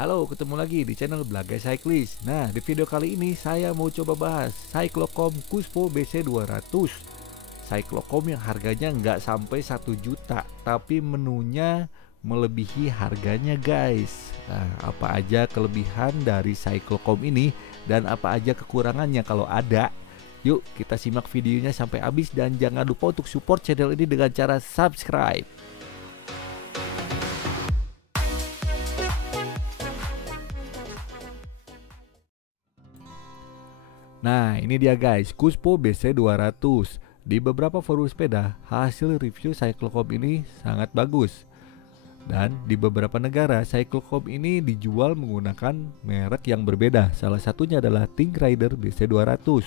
Halo, ketemu lagi di channel Belagai Cyclist. Nah, di video kali ini saya mau coba bahas Cyclocom Cuspo BC200. Cyclocom yang harganya nggak sampai 1 juta, tapi menunya melebihi harganya guys. Nah, apa aja kelebihan dari Cyclocom ini dan apa aja kekurangannya kalau ada? Yuk kita simak videonya sampai habis dan jangan lupa untuk support channel ini dengan cara subscribe. Nah, ini dia guys, Cuspo BC200. Di beberapa forum sepeda, hasil review Cyclocom ini sangat bagus. Dan di beberapa negara, Cyclocom ini dijual menggunakan merek yang berbeda. Salah satunya adalah Think Rider BC200.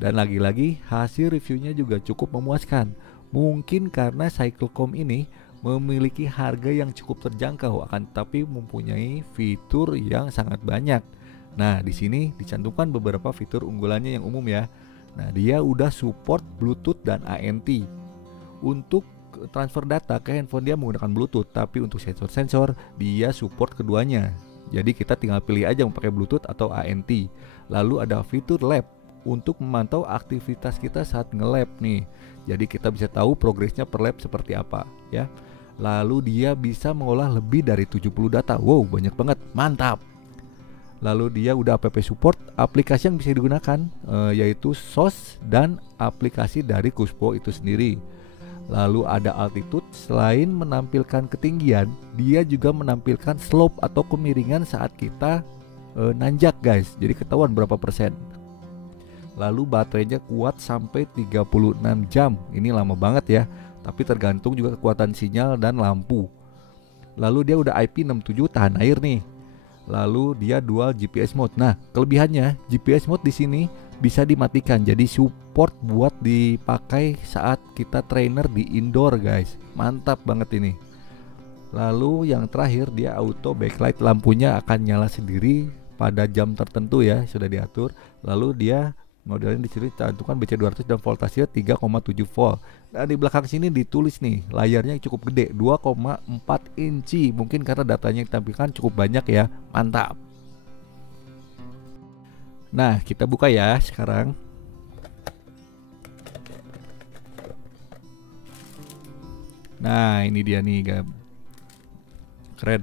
Dan lagi-lagi, hasil reviewnya juga cukup memuaskan. Mungkin karena Cyclocom ini memiliki harga yang cukup terjangkau, akan tetapi mempunyai fitur yang sangat banyak. Nah, di sini dicantumkan beberapa fitur unggulannya yang umum ya. Nah, dia udah support Bluetooth dan ANC. Untuk transfer data ke handphone dia menggunakan Bluetooth, tapi untuk sensor-sensor dia support keduanya. Jadi kita tinggal pilih aja mau pakai Bluetooth atau ANC. Lalu ada fitur lab untuk memantau aktivitas kita saat nge-lab nih. Jadi kita bisa tahu progresnya per lab seperti apa ya. Lalu dia bisa mengolah lebih dari 70 data. Wow, banyak banget. Mantap. Lalu dia udah app support aplikasi yang bisa digunakan yaitu SOS dan aplikasi dari Cuspo itu sendiri. Lalu ada altitude, selain menampilkan ketinggian, dia juga menampilkan slope atau kemiringan saat kita nanjak guys. Jadi ketahuan berapa persen. Lalu baterainya kuat sampai 36 jam. Ini lama banget ya, tapi tergantung juga kekuatan sinyal dan lampu. Lalu dia udah IP67 tahan air nih. Lalu dia dual GPS mode. Nah, kelebihannya GPS mode di sini bisa dimatikan. Jadi support buat dipakai saat kita trainer di indoor, guys. Mantap banget ini. Lalu yang terakhir dia auto backlight, lampunya akan nyala sendiri pada jam tertentu ya, sudah diatur. Lalu dia modelnya di sini cantumkan BC200 dan voltasenya 3,7 volt. Nah, di belakang sini ditulis nih, layarnya cukup gede, 2,4 inci. Mungkin karena datanya yang ditampilkan cukup banyak ya. Mantap. Nah, kita buka ya sekarang. Nah, ini dia nih, keren.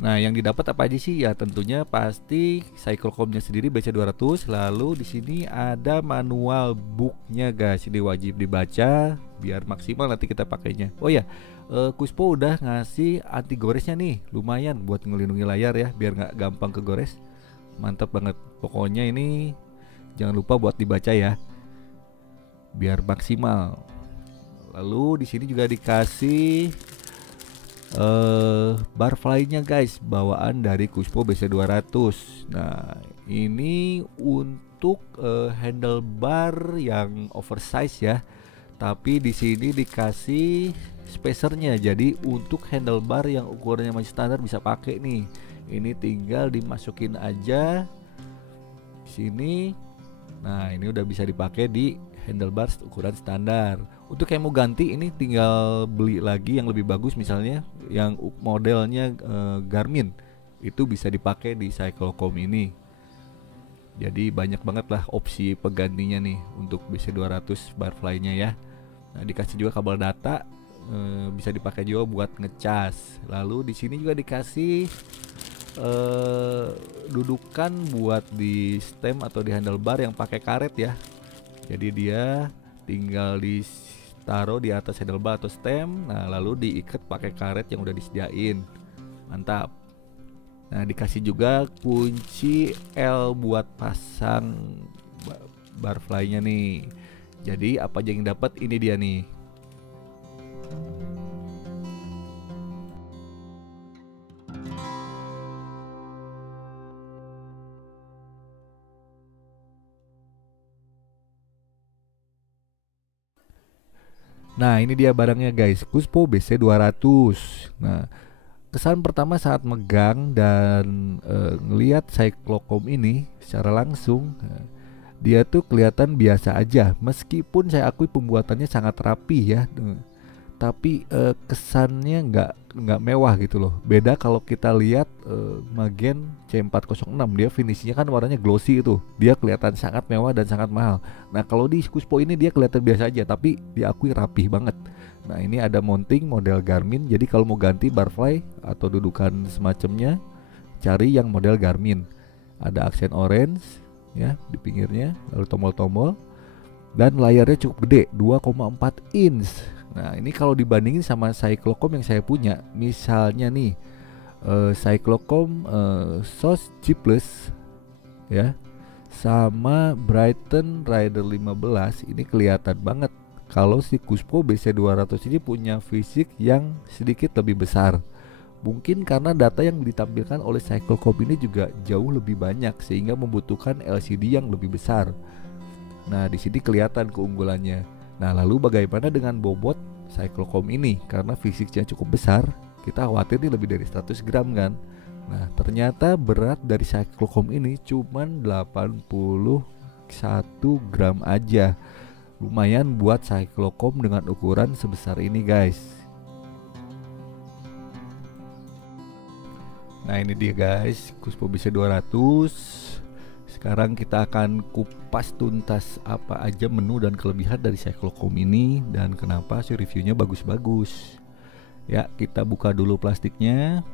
Nah, yang didapat apa aja sih? Ya tentunya pasti Cyclocom-nya sendiri BC200. Lalu di sini ada manual booknya guys. Ini wajib dibaca biar maksimal nanti kita pakainya. Oh ya, Cuspo udah ngasih anti goresnya nih. Lumayan buat ngelindungi layar ya, biar nggak gampang kegores. Mantap banget. Pokoknya ini jangan lupa buat dibaca ya, biar maksimal. Lalu di sini juga dikasih barfly-nya guys, bawaan dari Cuspo BC200. Nah, ini untuk handlebar yang oversize ya. Tapi di sini dikasih spacernya. Jadi untuk handlebar yang ukurannya masih standar bisa pakai nih. Ini tinggal dimasukin aja sini. Nah, ini udah bisa dipakai di handlebar ukuran standar. Untuk yang mau ganti ini tinggal beli lagi yang lebih bagus, misalnya yang modelnya Garmin, itu bisa dipakai di Cyclocom ini. Jadi banyak banget lah opsi penggantinya nih untuk BC200 barfly-nya ya. Nah, dikasih juga kabel data, bisa dipakai juga buat ngecas. Lalu di sini juga dikasih dudukan buat di stem atau di handlebar yang pakai karet ya. Jadi dia tinggal ditaruh di atas handlebar atau stem, nah lalu diikat pakai karet yang udah disediain. Mantap. Nah, dikasih juga kunci L buat pasang barfly-nya nih. Jadi apa aja yang dapat, ini dia nih. Nah, ini dia barangnya guys, Cuspo BC200. Nah, kesan pertama saat megang dan ngelihat Cyclocom ini secara langsung, dia tuh kelihatan biasa aja. Meskipun saya akui pembuatannya sangat rapi ya. tapi kesannya nggak mewah gitu loh. Beda kalau kita lihat Magen C406, dia finishnya kan warnanya glossy itu, dia kelihatan sangat mewah dan sangat mahal. Nah kalau di Kuspo ini dia kelihatan biasa aja, tapi diakui rapih banget. Nah ini ada mounting model Garmin, jadi kalau mau ganti barfly atau dudukan semacamnya, cari yang model Garmin. Ada aksen orange ya di pinggirnya, lalu tombol-tombol, dan layarnya cukup gede, 2,4 inch. Nah ini kalau dibandingin sama Cyclocom yang saya punya, misalnya nih Cyclocom SOS G Plus ya, sama Brighton Rider 15, ini kelihatan banget kalau si Kuspo BC200 ini punya fisik yang sedikit lebih besar. Mungkin karena data yang ditampilkan oleh Cyclocom ini juga jauh lebih banyak sehingga membutuhkan LCD yang lebih besar. Nah di sini kelihatan keunggulannya. Nah lalu bagaimana dengan bobot Cyclocom ini? Karena fisiknya cukup besar, kita khawatir nih lebih dari 100 gram kan. Nah ternyata berat dari Cyclocom ini cuman 81 gram aja. Lumayan buat Cyclocom dengan ukuran sebesar ini guys. Nah ini dia guys, Kuspo BC200. Sekarang kita akan kupas tuntas apa aja menu dan kelebihan dari Cyclocom ini dan kenapa sih reviewnya bagus-bagus. Ya, kita buka dulu plastiknya.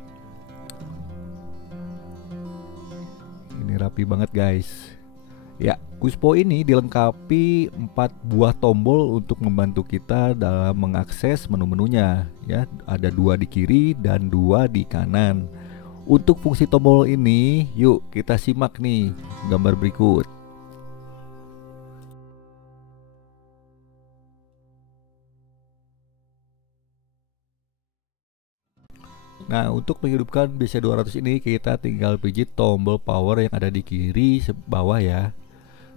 Ini rapi banget guys. Ya, Kuspo ini dilengkapi 4 buah tombol untuk membantu kita dalam mengakses menu-menunya. Ya, ada 2 di kiri dan 2 di kanan. Untuk fungsi tombol ini, yuk kita simak nih gambar berikut. Nah, untuk menghidupkan BC200 ini kita tinggal pijit tombol power yang ada di kiri bawah ya.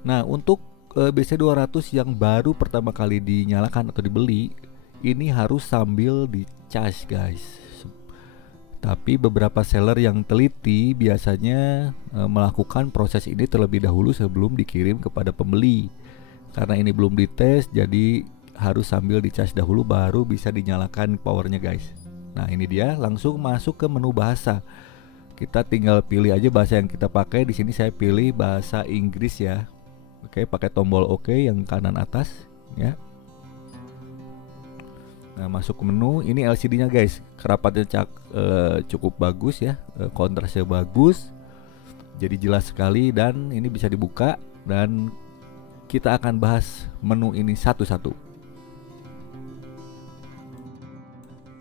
Nah, untuk BC200 yang baru pertama kali dinyalakan atau dibeli, ini harus sambil dicas guys. Tapi beberapa seller yang teliti biasanya melakukan proses ini terlebih dahulu sebelum dikirim kepada pembeli. Karena ini belum dites, jadi harus sambil dicas dahulu baru bisa dinyalakan powernya guys. Nah ini dia, langsung masuk ke menu bahasa. Kita tinggal pilih aja bahasa yang kita pakai. Di sini saya pilih bahasa Inggris ya. Oke, pakai tombol OK yang kanan atas ya. Nah masuk ke menu, ini LCD-nya guys, kerapatnya cukup bagus ya, kontrasnya bagus, jadi jelas sekali dan ini bisa dibuka dan kita akan bahas menu ini satu-satu.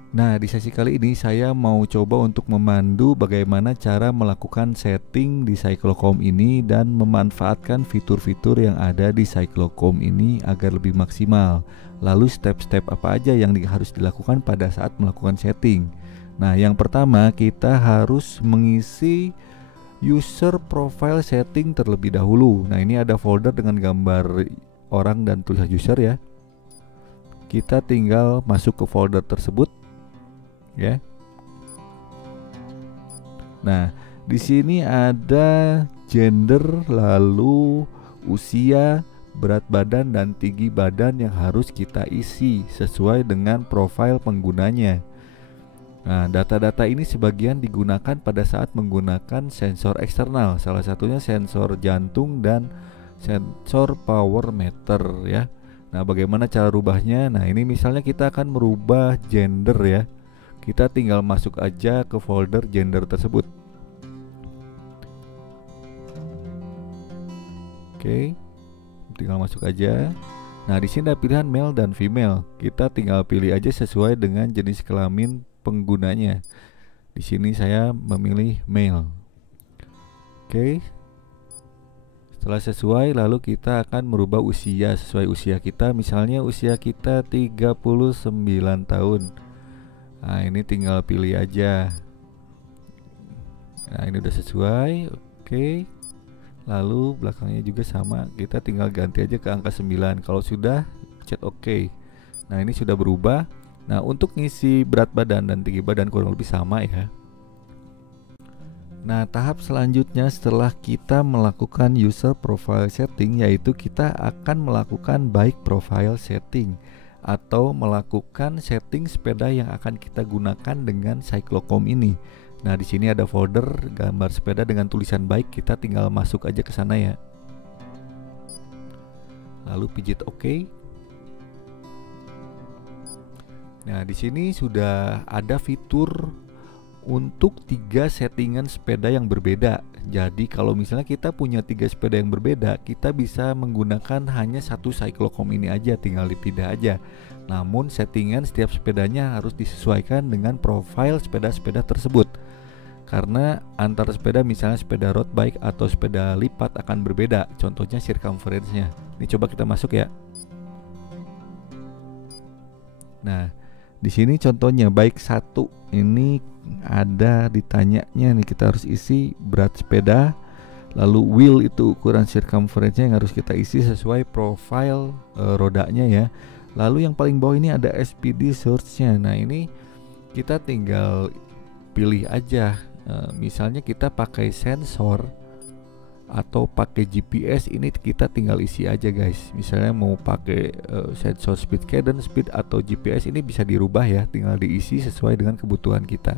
Nah di sesi kali ini saya mau coba untuk memandu bagaimana cara melakukan setting di Cyclocom ini dan memanfaatkan fitur-fitur yang ada di Cyclocom ini agar lebih maksimal. Lalu step-step apa aja yang harus dilakukan pada saat melakukan setting. Nah yang pertama kita harus mengisi user profile setting terlebih dahulu. Nah ini ada folder dengan gambar orang dan tulisan user ya. Kita tinggal masuk ke folder tersebut ya. Nah, di sini ada gender, lalu usia, berat badan dan tinggi badan yang harus kita isi sesuai dengan profil penggunanya. Nah, data-data ini sebagian digunakan pada saat menggunakan sensor eksternal, salah satunya sensor jantung dan sensor power meter ya. Nah, bagaimana cara rubahnya? Nah, ini misalnya kita akan merubah gender ya. Kita tinggal masuk aja ke folder gender tersebut. Oke, tinggal masuk aja. Nah, di sini ada pilihan male dan female. Kita tinggal pilih aja sesuai dengan jenis kelamin penggunanya. Di sini saya memilih male. Oke. Setelah sesuai, lalu kita akan merubah usia sesuai usia kita. Misalnya usia kita 39 tahun. Nah ini tinggal pilih aja. Nah ini udah sesuai. Oke. Lalu belakangnya juga sama. Kita tinggal ganti aja ke angka 9. Kalau sudah, pencet OK. Nah ini sudah berubah. Nah untuk ngisi berat badan dan tinggi badan kurang lebih sama ya. Nah tahap selanjutnya setelah kita melakukan user profile setting, yaitu kita akan melakukan bike profile setting. atau melakukan setting sepeda yang akan kita gunakan dengan Cyclocom ini. Nah, di sini ada folder gambar sepeda dengan tulisan baik, kita tinggal masuk aja ke sana ya. Lalu pijit OK. Nah, di sini sudah ada fitur untuk 3 settingan sepeda yang berbeda. Jadi kalau misalnya kita punya 3 sepeda yang berbeda, kita bisa menggunakan hanya satu Cyclocom ini aja, tinggal dipindah aja. Namun settingan setiap sepedanya harus disesuaikan dengan profil sepeda-sepeda tersebut. Karena antara sepeda, misalnya sepeda road bike atau sepeda lipat akan berbeda. Contohnya circumference-nya. Ini coba kita masuk ya. Nah, di sini contohnya bike 1 ini ada ditanyanya nih, kita harus isi berat sepeda, lalu wheel itu ukuran circumference-nya yang harus kita isi sesuai profil rodanya ya. Lalu yang paling bawah ini ada SPD search-nya. Nah, ini kita tinggal pilih aja. Misalnya kita pakai sensor atau pakai GPS, ini kita tinggal isi aja guys. Misalnya mau pakai sensor speed, cadence speed atau GPS, ini bisa dirubah ya, tinggal diisi sesuai dengan kebutuhan kita.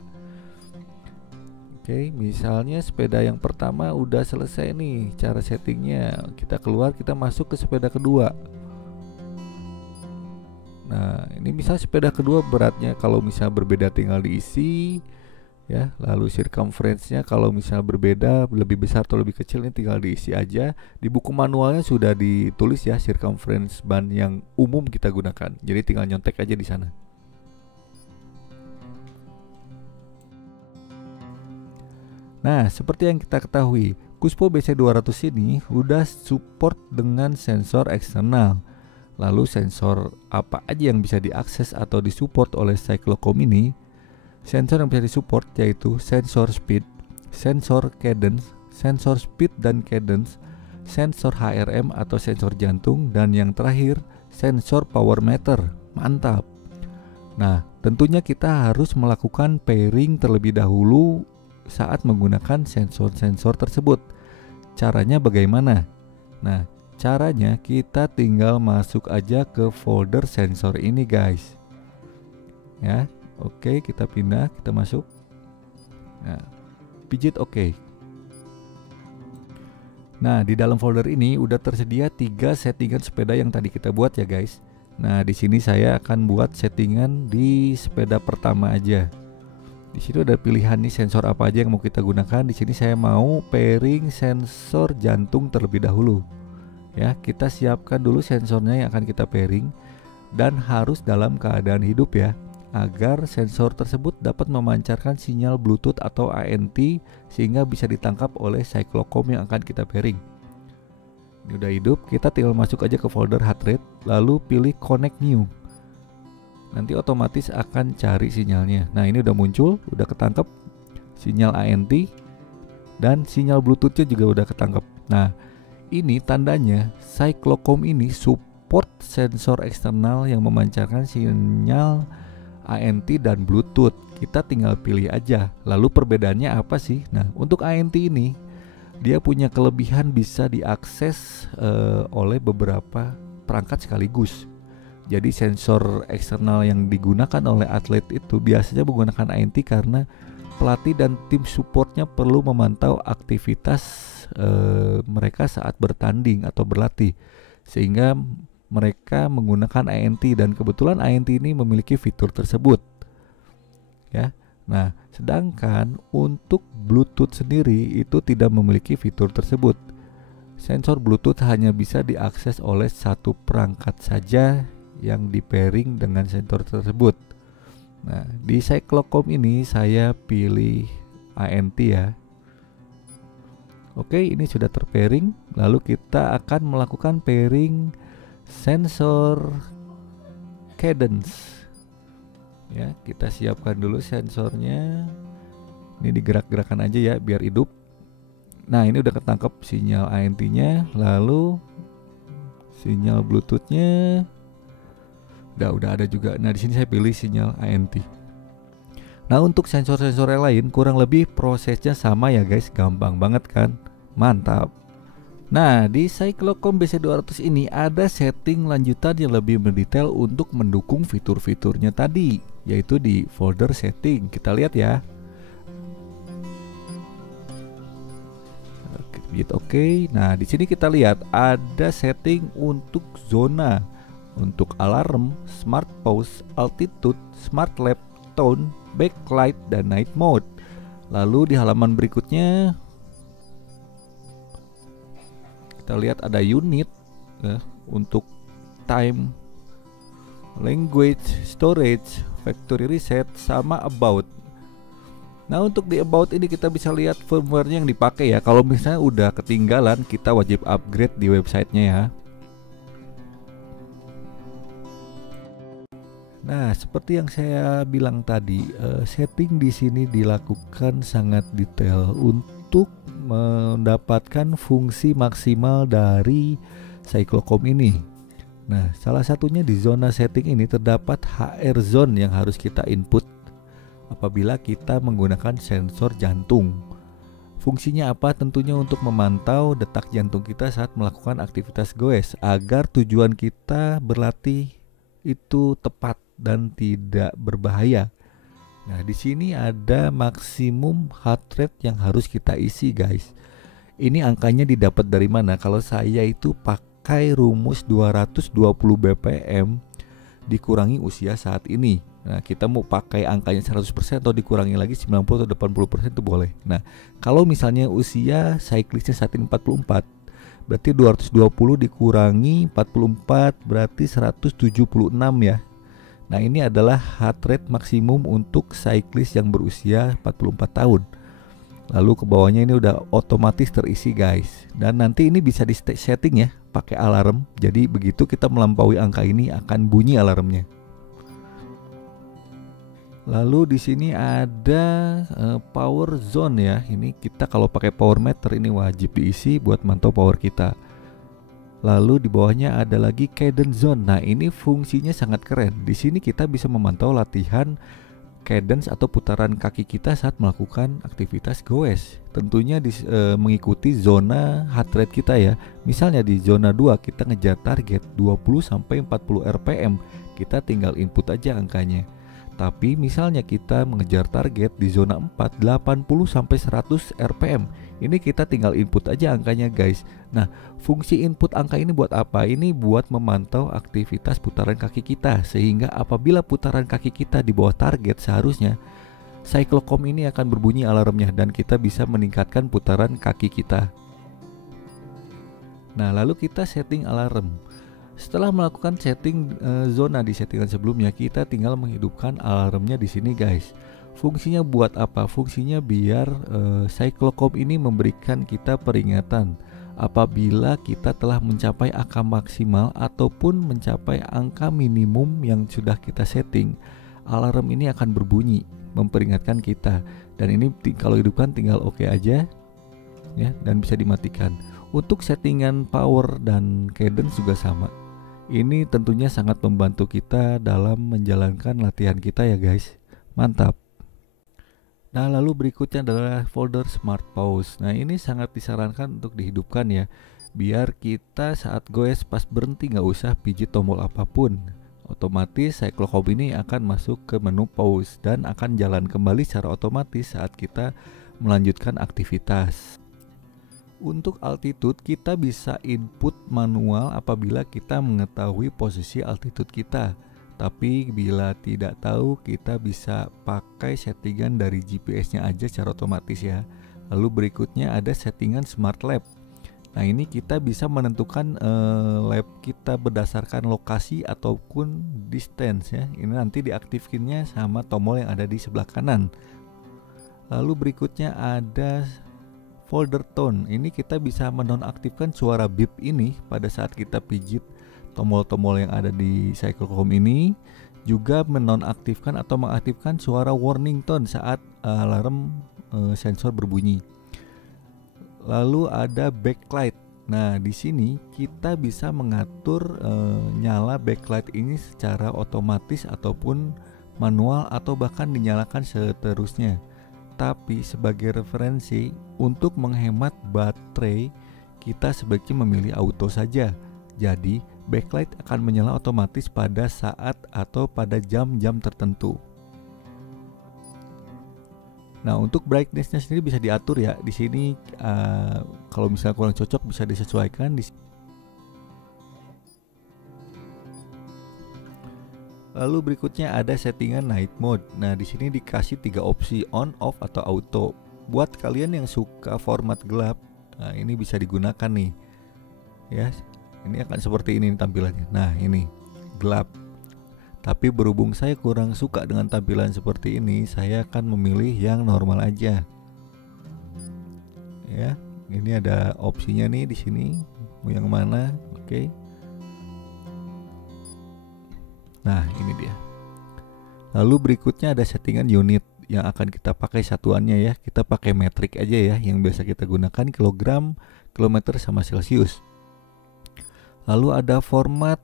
Oke, misalnya sepeda yang pertama udah selesai nih cara settingnya, kita keluar, kita masuk ke sepeda kedua. Nah, ini misal sepeda kedua beratnya kalau misalnya berbeda tinggal diisi ya. Lalu circumference-nya kalau misalnya berbeda, lebih besar atau lebih kecil, ini tinggal diisi aja. Di buku manualnya sudah ditulis ya circumference ban yang umum kita gunakan. Jadi tinggal nyontek aja di sana. Nah, seperti yang kita ketahui, Cuspo BC200 ini udah support dengan sensor eksternal. Lalu sensor apa aja yang bisa diakses atau disupport oleh Cyclocom ini? Sensor yang bisa disupport yaitu sensor speed, sensor cadence, sensor speed dan cadence, sensor HRM atau sensor jantung, dan yang terakhir sensor power meter. Mantap. Nah, tentunya kita harus melakukan pairing terlebih dahulu saat menggunakan sensor-sensor tersebut. Caranya bagaimana? Nah, caranya kita tinggal masuk aja ke folder sensor ini guys. Ya. Oke, kita pindah, kita masuk. Nah, pijit OK. Nah, di dalam folder ini udah tersedia 3 settingan sepeda yang tadi kita buat ya guys. Nah, di sini saya akan buat settingan di sepeda pertama aja. Di sini ada pilihan nih sensor apa aja yang mau kita gunakan. Di sini saya mau pairing sensor jantung terlebih dahulu. Ya, kita siapkan dulu sensornya yang akan kita pairing dan harus dalam keadaan hidup ya, agar sensor tersebut dapat memancarkan sinyal Bluetooth atau ANT sehingga bisa ditangkap oleh Cyclocom yang akan kita pairing. Ini udah hidup, kita tinggal masuk aja ke folder heart rate, lalu pilih connect new. Nanti otomatis akan cari sinyalnya. Nah, ini udah muncul, udah ketangkep sinyal ANT dan sinyal Bluetoothnya juga udah ketangkep. Nah, ini tandanya Cyclocom ini support sensor eksternal yang memancarkan sinyal ANT dan Bluetooth. Kita tinggal pilih aja. Lalu perbedaannya apa sih? Nah, untuk ANT ini dia punya kelebihan bisa diakses oleh beberapa perangkat sekaligus. Jadi sensor eksternal yang digunakan oleh atlet itu biasanya menggunakan ANT karena pelatih dan tim supportnya perlu memantau aktivitas mereka saat bertanding atau berlatih, sehingga mereka menggunakan ANT, dan kebetulan ANT ini memiliki fitur tersebut ya. Nah, sedangkan untuk Bluetooth sendiri itu tidak memiliki fitur tersebut. Sensor Bluetooth hanya bisa diakses oleh satu perangkat saja yang di pairing dengan sensor tersebut. Nah, di Cyclocom ini saya pilih ANT ya. Oke, ini sudah terpairing. Lalu kita akan melakukan pairing sensor cadence. Ya, kita siapkan dulu sensornya. Ini digerak-gerakan aja ya biar hidup. Nah, ini udah ketangkep sinyal ANT-nya, lalu sinyal Bluetooth-nya udah ada juga. Nah, di sini saya pilih sinyal ANT. Nah, untuk sensor-sensor yang lain kurang lebih prosesnya sama ya guys, gampang banget kan? Mantap. Nah, di Cyclocom BC200 ini ada setting lanjutan yang lebih mendetail untuk mendukung fitur-fiturnya tadi, yaitu di folder setting. Kita lihat ya. Oke. Nah, di sini kita lihat ada setting untuk zona, untuk alarm, smart pause, altitude, smart lap, tone, backlight, dan night mode. Lalu di halaman berikutnya kita lihat ada unit untuk time, language, storage, factory reset, sama about. Nah, untuk di about ini kita bisa lihat firmware yang dipakai ya. Kalau misalnya udah ketinggalan, kita wajib upgrade di websitenya ya. Nah, seperti yang saya bilang tadi, setting di sini dilakukan sangat detail untuk mendapatkan fungsi maksimal dari Cyclocom ini. Nah, salah satunya di zona setting ini terdapat HR zone yang harus kita input apabila kita menggunakan sensor jantung. Fungsinya apa? Tentunya untuk memantau detak jantung kita saat melakukan aktivitas goes agar tujuan kita berlatih itu tepat dan tidak berbahaya. Nah, di sini ada maksimum heart rate yang harus kita isi, guys. Ini angkanya didapat dari mana? Kalau saya itu pakai rumus 220 BPM dikurangi usia saat ini. Nah, kita mau pakai angkanya 100% atau dikurangi lagi 90 atau 80% itu boleh. Nah, kalau misalnya usia cyclistnya saat ini 44, berarti 220 dikurangi 44 berarti 176 ya. Nah, ini adalah heart rate maksimum untuk cyclist yang berusia 44 tahun. Lalu ke bawahnya ini udah otomatis terisi, guys. Dan nanti ini bisa di setting ya, pakai alarm. Jadi begitu kita melampaui angka ini akan bunyi alarmnya. Lalu di sini ada power zone ya. Ini kita kalau pakai power meter ini wajib diisi buat mantau power kita. Lalu di bawahnya ada lagi cadence zone. Nah, ini fungsinya sangat keren. Di sini kita bisa memantau latihan cadence atau putaran kaki kita saat melakukan aktivitas goes. Tentunya mengikuti zona heart rate kita ya. Misalnya di zona 2 kita ngejar target 20 sampai 40 rpm. Kita tinggal input aja angkanya. Tapi misalnya kita mengejar target di zona 4 80 sampai 100 rpm. Ini kita tinggal input aja angkanya, guys. Nah, fungsi input angka ini buat apa? Ini buat memantau aktivitas putaran kaki kita, sehingga apabila putaran kaki kita di bawah target seharusnya, Cyclocom ini akan berbunyi alarmnya dan kita bisa meningkatkan putaran kaki kita. Nah, lalu kita setting alarm. Setelah melakukan setting zona di settingan sebelumnya, kita tinggal menghidupkan alarmnya di sini, guys. Fungsinya buat apa? Fungsinya biar Cyclocom ini memberikan kita peringatan apabila kita telah mencapai angka maksimal ataupun mencapai angka minimum yang sudah kita setting. Alarm ini akan berbunyi memperingatkan kita, dan ini kalau hidupkan tinggal oke aja ya, dan bisa dimatikan. Untuk settingan power dan cadence juga sama. Ini tentunya sangat membantu kita dalam menjalankan latihan kita ya, guys. Mantap. Nah, lalu berikutnya adalah folder smart pause. Nah, ini sangat disarankan untuk dihidupkan ya, biar kita saat goes pas berhenti nggak usah pijit tombol apapun. Otomatis Cyclocom ini akan masuk ke menu pause dan akan jalan kembali secara otomatis saat kita melanjutkan aktivitas. Untuk altitude kita bisa input manual apabila kita mengetahui posisi altitude kita. Tapi bila tidak tahu, kita bisa pakai settingan dari GPS-nya aja secara otomatis ya. Lalu berikutnya ada settingan smart lap. Nah, ini kita bisa menentukan lap kita berdasarkan lokasi ataupun distance ya. Ini nanti diaktifkannya sama tombol yang ada di sebelah kanan. Lalu berikutnya ada folder tone. Ini kita bisa menonaktifkan suara beep ini pada saat kita pijit tombol-tombol yang ada di Cyclocom ini. Juga menonaktifkan atau mengaktifkan suara warning tone saat alarm sensor berbunyi. Lalu ada backlight. Nah, di sini kita bisa mengatur nyala backlight ini secara otomatis ataupun manual atau bahkan dinyalakan seterusnya. Tapi sebagai referensi untuk menghemat baterai, kita sebaiknya memilih auto saja. Jadi backlight akan menyala otomatis pada saat atau pada jam-jam tertentu. Nah, untuk brightness-nya sendiri bisa diatur ya. Di sini kalau misalnya kurang cocok bisa disesuaikan. Lalu berikutnya ada settingan night mode. Nah, di sini dikasih 3 opsi, on, off, atau auto. Buat kalian yang suka format gelap, nah ini bisa digunakan nih. Ya, ini akan seperti ini tampilannya. Nah, ini gelap. Tapi berhubung saya kurang suka dengan tampilan seperti ini, saya akan memilih yang normal aja. Ya, ini ada opsinya nih di sini. Mau yang mana? Oke. Nah, ini dia. Lalu berikutnya ada settingan unit yang akan kita pakai satuannya ya. Kita pakai metrik aja ya, yang biasa kita gunakan kilogram, kilometer sama Celsius. Lalu ada format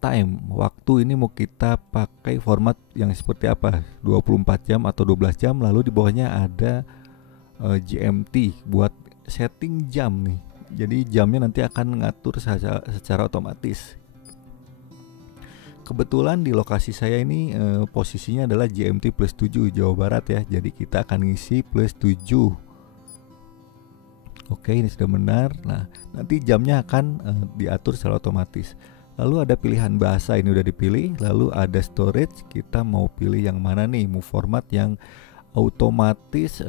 time, waktu. Ini mau kita pakai format yang seperti apa, 24 jam atau 12 jam. Lalu di bawahnya ada GMT buat setting jam nih. Jadi jamnya nanti akan ngatur secara otomatis. Kebetulan di lokasi saya ini posisinya adalah GMT plus 7 Jawa Barat ya. Jadi kita akan ngisi plus 7. Oke, ini sudah benar. Nah, nanti jamnya akan diatur secara otomatis. Lalu ada pilihan bahasa, ini udah dipilih. Lalu ada storage, kita mau pilih yang mana nih? Mau format yang otomatis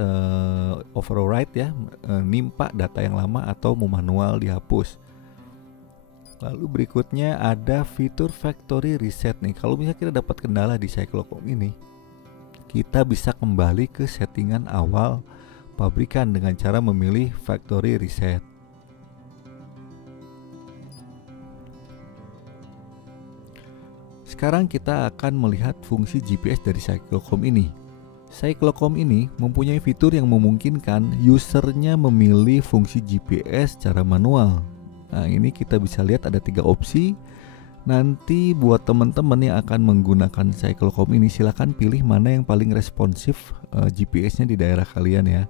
override ya, nimpa data yang lama, atau mau manual dihapus. Lalu berikutnya ada fitur factory reset nih. Kalau misalnya kita dapat kendala di Cyclocom ini, kita bisa kembali ke settingan awal pabrikan dengan cara memilih factory reset. Sekarang kita akan melihat fungsi GPS dari Cyclocom ini. Cyclocom ini mempunyai fitur yang memungkinkan usernya memilih fungsi GPS secara manual. Nah, ini kita bisa lihat ada 3 opsi. Nanti buat teman-teman yang akan menggunakan Cyclocom ini, silahkan pilih mana yang paling responsif GPS-nya di daerah kalian ya.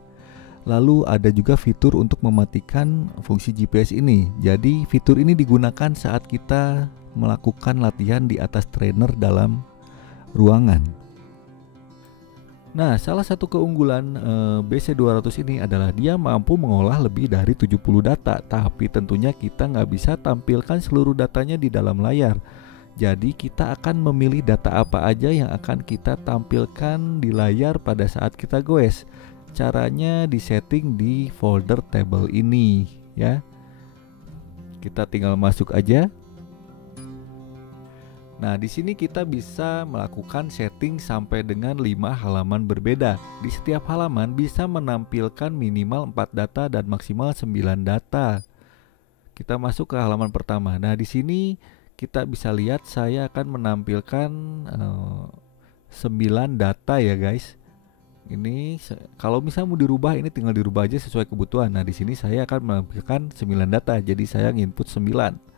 Lalu ada juga fitur untuk mematikan fungsi GPS ini. Jadi fitur ini digunakan saat kita melakukan latihan di atas trainer dalam ruangan. Nah, salah satu keunggulan BC200 ini adalah dia mampu mengolah lebih dari 70 data. Tapi tentunya kita nggak bisa tampilkan seluruh datanya di dalam layar. Jadi kita akan memilih data apa aja yang akan kita tampilkan di layar pada saat kita goes. Caranya disetting di folder table ini ya. Kita tinggal masuk aja. Nah, di sini kita bisa melakukan setting sampai dengan 5 halaman berbeda. Di setiap halaman bisa menampilkan minimal 4 data dan maksimal 9 data. Kita masuk ke halaman pertama. Nah, di sini kita bisa lihat saya akan menampilkan 9 data ya, guys. Ini kalau misalnya mau dirubah, ini tinggal dirubah aja sesuai kebutuhan. Nah, di sini saya akan menampilkan 9 data. Jadi saya input 9.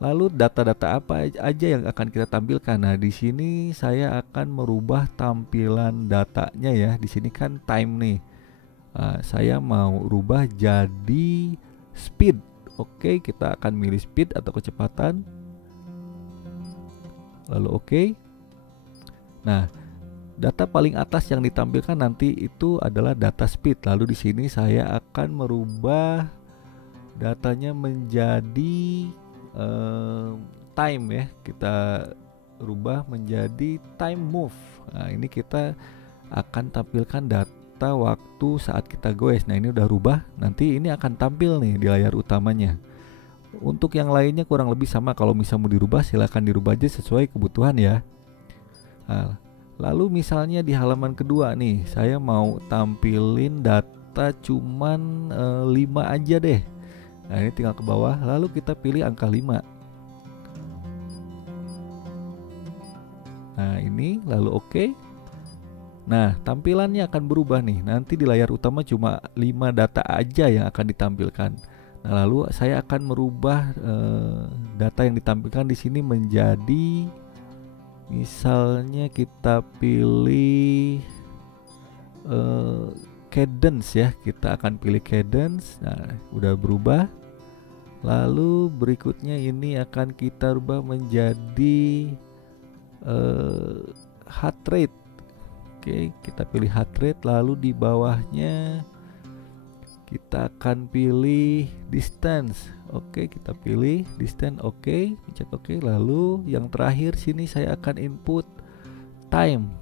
Lalu data-data apa aja yang akan kita tampilkan? Nah, di sini saya akan merubah tampilan datanya ya. Di sini kan time nih. Saya mau rubah jadi speed. Oke, kita akan milih speed atau kecepatan. Lalu oke. Nah, data paling atas yang ditampilkan nanti itu adalah data speed. Lalu di sini saya akan merubah datanya menjadi time ya. Kita rubah menjadi time move. Nah, ini kita akan tampilkan data waktu saat kita goes. Nah, ini udah rubah. Nanti ini akan tampil nih di layar utamanya. Untuk yang lainnya kurang lebih sama. Kalau misalnya mau dirubah, silahkan dirubah aja sesuai kebutuhan ya. Nah, lalu misalnya di halaman kedua nih, saya mau tampilin data cuman 5 aja deh. Nah, ini tinggal ke bawah, lalu kita pilih angka 5. Nah, ini lalu oke. Nah, tampilannya akan berubah nih. Nanti di layar utama cuma 5 data aja yang akan ditampilkan. Nah, lalu saya akan merubah data yang ditampilkan di sini menjadi, misalnya kita pilih cadence ya. Kita akan pilih cadence. Nah, udah berubah. Lalu berikutnya ini akan kita rubah menjadi heart rate. Oke, kita pilih heart rate, lalu di bawahnya kita akan pilih distance. Oke, kita pilih distance. Oke, pencet oke. Lalu yang terakhir sini saya akan input time.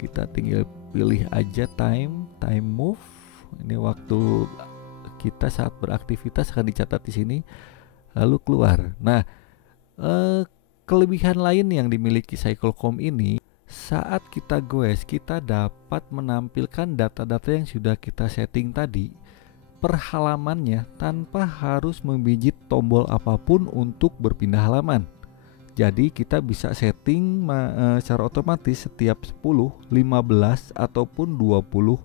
Kita tinggal pilih aja time move. Ini waktu kita saat beraktivitas akan dicatat di sini. Lalu keluar. Nah, kelebihan lain yang dimiliki Cyclocom ini, saat kita goes, kita dapat menampilkan data-data yang sudah kita setting tadi per halamannya tanpa harus membijit tombol apapun untuk berpindah halaman. Jadi kita bisa setting secara otomatis setiap 10, 15 ataupun 20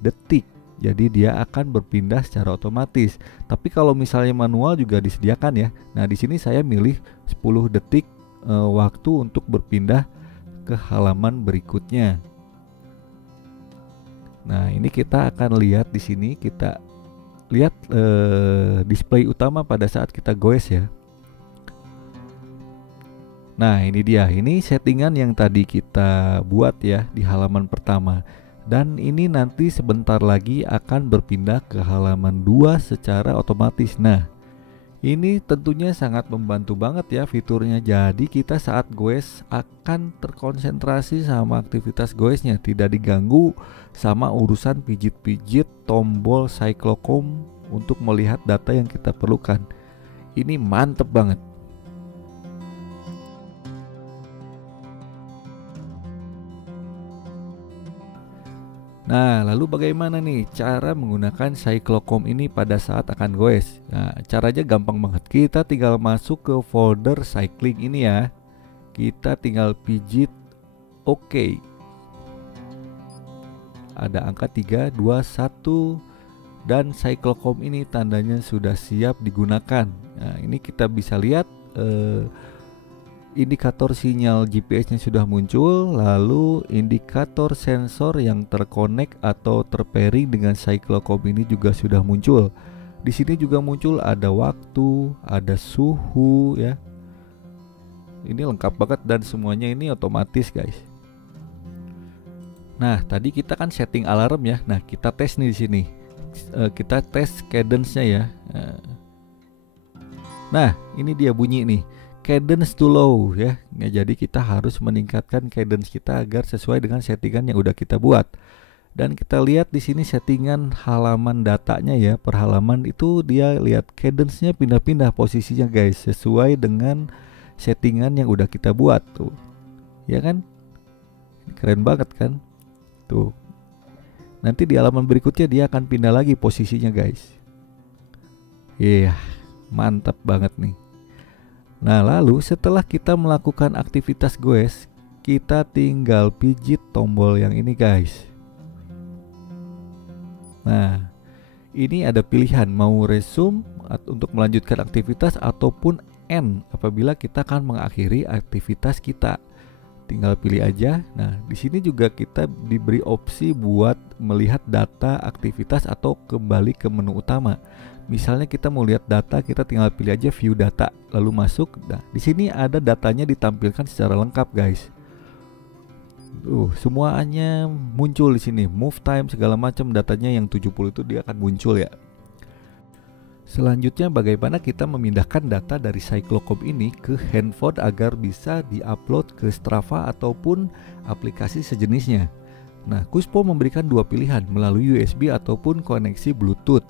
detik. Jadi dia akan berpindah secara otomatis. Tapi kalau misalnya manual juga disediakan ya. Nah, di sini saya milih 10 detik waktu untuk berpindah ke halaman berikutnya. Nah, ini kita akan lihat di sini, kita lihat display utama pada saat kita goes ya. Nah, ini dia, ini settingan yang tadi kita buat ya di halaman pertama. Dan ini nanti sebentar lagi akan berpindah ke halaman 2 secara otomatis. Nah, ini tentunya sangat membantu banget ya fiturnya. Jadi kita saat goes akan terkonsentrasi sama aktivitas goesnya, tidak diganggu sama urusan pijit-pijit tombol Cyclocom untuk melihat data yang kita perlukan. Ini mantep banget. Nah, lalu bagaimana nih cara menggunakan Cyclocom ini pada saat akan goes? Nah, caranya gampang banget. Kita tinggal masuk ke folder cycling ini ya. Kita tinggal pijit OK. Ada angka 3, 2, 1 dan Cyclocom ini tandanya sudah siap digunakan. Nah, ini kita bisa lihat indikator sinyal GPS-nya sudah muncul, lalu indikator sensor yang terkonek atau terpairing dengan Cyclocom ini juga sudah muncul. Di sini juga muncul ada waktu, ada suhu ya. Ini lengkap banget dan semuanya ini otomatis, guys. Nah, tadi kita kan setting alarm ya. Nah, kita tes nih di sini. Kita tes cadence-nya ya. Nah, ini dia bunyi nih. Cadence too low ya. Jadi kita harus meningkatkan cadence kita agar sesuai dengan settingan yang udah kita buat. Dan kita lihat di sini settingan halaman datanya ya, per halaman itu dia lihat cadence-nya pindah-pindah posisinya guys, sesuai dengan settingan yang udah kita buat tuh. Ya kan? Keren banget kan? Tuh. Nanti di halaman berikutnya dia akan pindah lagi posisinya guys. Iya, mantap banget nih. Nah, lalu setelah kita melakukan aktivitas goes, kita tinggal pijit tombol yang ini guys. Nah, ini ada pilihan mau resume untuk melanjutkan aktivitas ataupun end apabila kita akan mengakhiri aktivitas kita. Tinggal pilih aja. Nah, di sini juga kita diberi opsi buat melihat data aktivitas atau kembali ke menu utama. Misalnya kita mau lihat data, kita tinggal pilih aja view data, lalu masuk. Nah, di sini ada datanya ditampilkan secara lengkap, guys. Semuanya muncul di sini. Move time segala macam datanya yang 70 itu dia akan muncul ya. Selanjutnya bagaimana kita memindahkan data dari Cyclocom ini ke handphone agar bisa diupload ke Strava ataupun aplikasi sejenisnya. Nah, Kuspo memberikan dua pilihan melalui USB ataupun koneksi Bluetooth.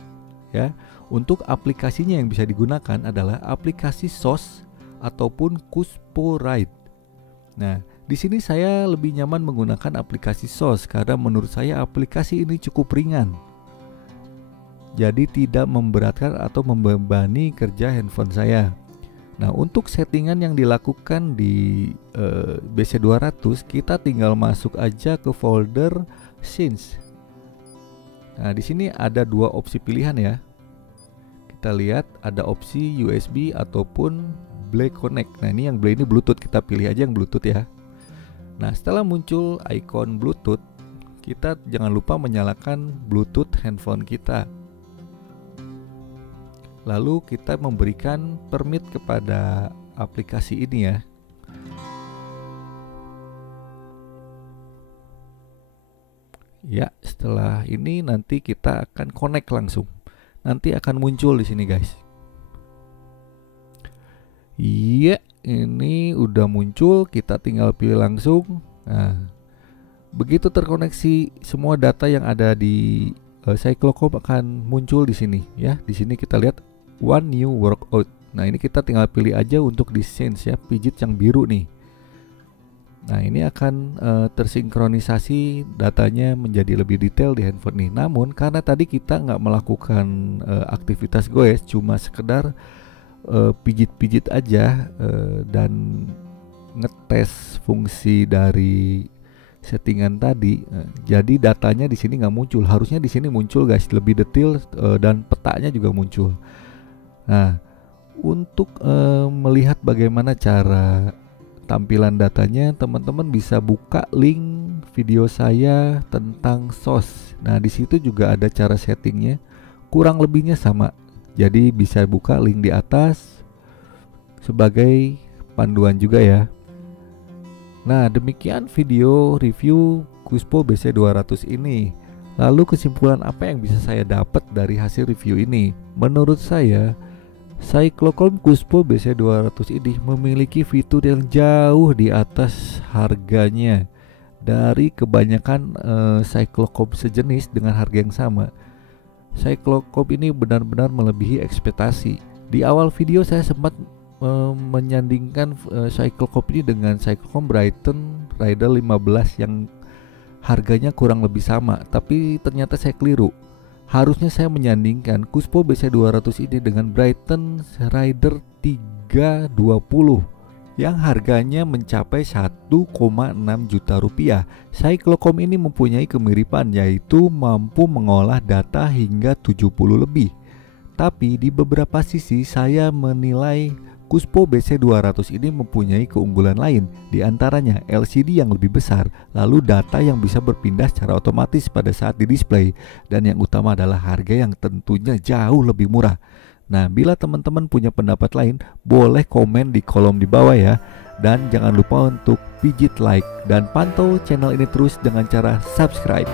Ya, untuk aplikasinya yang bisa digunakan adalah aplikasi SOS ataupun Kuspo Ride. Nah, di sini saya lebih nyaman menggunakan aplikasi SOS karena menurut saya aplikasi ini cukup ringan. Jadi tidak memberatkan atau membebani kerja handphone saya. Nah, untuk settingan yang dilakukan di BC200, kita tinggal masuk aja ke folder Scenes. Nah, di sini ada dua opsi pilihan ya. Kita lihat ada opsi USB ataupun Black Connect. Nah, ini yang Black ini Bluetooth, kita pilih aja yang Bluetooth ya. Nah, setelah muncul icon Bluetooth, kita jangan lupa menyalakan Bluetooth handphone kita. Lalu kita memberikan permit kepada aplikasi ini ya. Ya, setelah ini nanti kita akan connect langsung. Nanti akan muncul di sini guys. Iya, ini udah muncul, kita tinggal pilih langsung. Nah, begitu terkoneksi, semua data yang ada di Cyclocom akan muncul di sini ya. Di sini kita lihat one new workout. Nah, ini kita tinggal pilih aja untuk di change ya, pijit yang biru nih. Nah, ini akan tersinkronisasi datanya menjadi lebih detail di handphone nih. Namun karena tadi kita nggak melakukan aktivitas goes, cuma sekedar pijit-pijit aja dan ngetes fungsi dari settingan tadi, jadi datanya di sini nggak muncul. Harusnya di sini muncul guys, lebih detail dan petanya juga muncul. Nah, untuk melihat bagaimana cara tampilan datanya, teman-teman bisa buka link video saya tentang SOS. Nah, di situ juga ada cara settingnya, kurang lebihnya sama. Jadi bisa buka link di atas sebagai panduan juga ya. Nah, demikian video review Kuspo BC200 ini. Lalu kesimpulan apa yang bisa saya dapat dari hasil review ini? Menurut saya, Cyclocom Kuspo BC200 ini memiliki fitur yang jauh di atas harganya dari kebanyakan Cyclocom sejenis dengan harga yang sama. Cyclocom ini benar-benar melebihi ekspektasi. Di awal video saya sempat menyandingkan Cyclocom ini dengan Cyclocom Brighton Rider 15 yang harganya kurang lebih sama, tapi ternyata saya keliru. Harusnya saya menyandingkan Kuspo BC200 ini dengan Brighton Rider 320 yang harganya mencapai 1,6 juta rupiah. Cyclocom ini mempunyai kemiripan, yaitu mampu mengolah data hingga 70 lebih. Tapi di beberapa sisi saya menilai Kuspo BC200 ini mempunyai keunggulan lain, di antaranya LCD yang lebih besar, lalu data yang bisa berpindah secara otomatis pada saat di display, dan yang utama adalah harga yang tentunya jauh lebih murah. Nah, bila teman-teman punya pendapat lain, boleh komen di kolom di bawah ya. Dan jangan lupa untuk pijit like dan pantau channel ini terus dengan cara subscribe.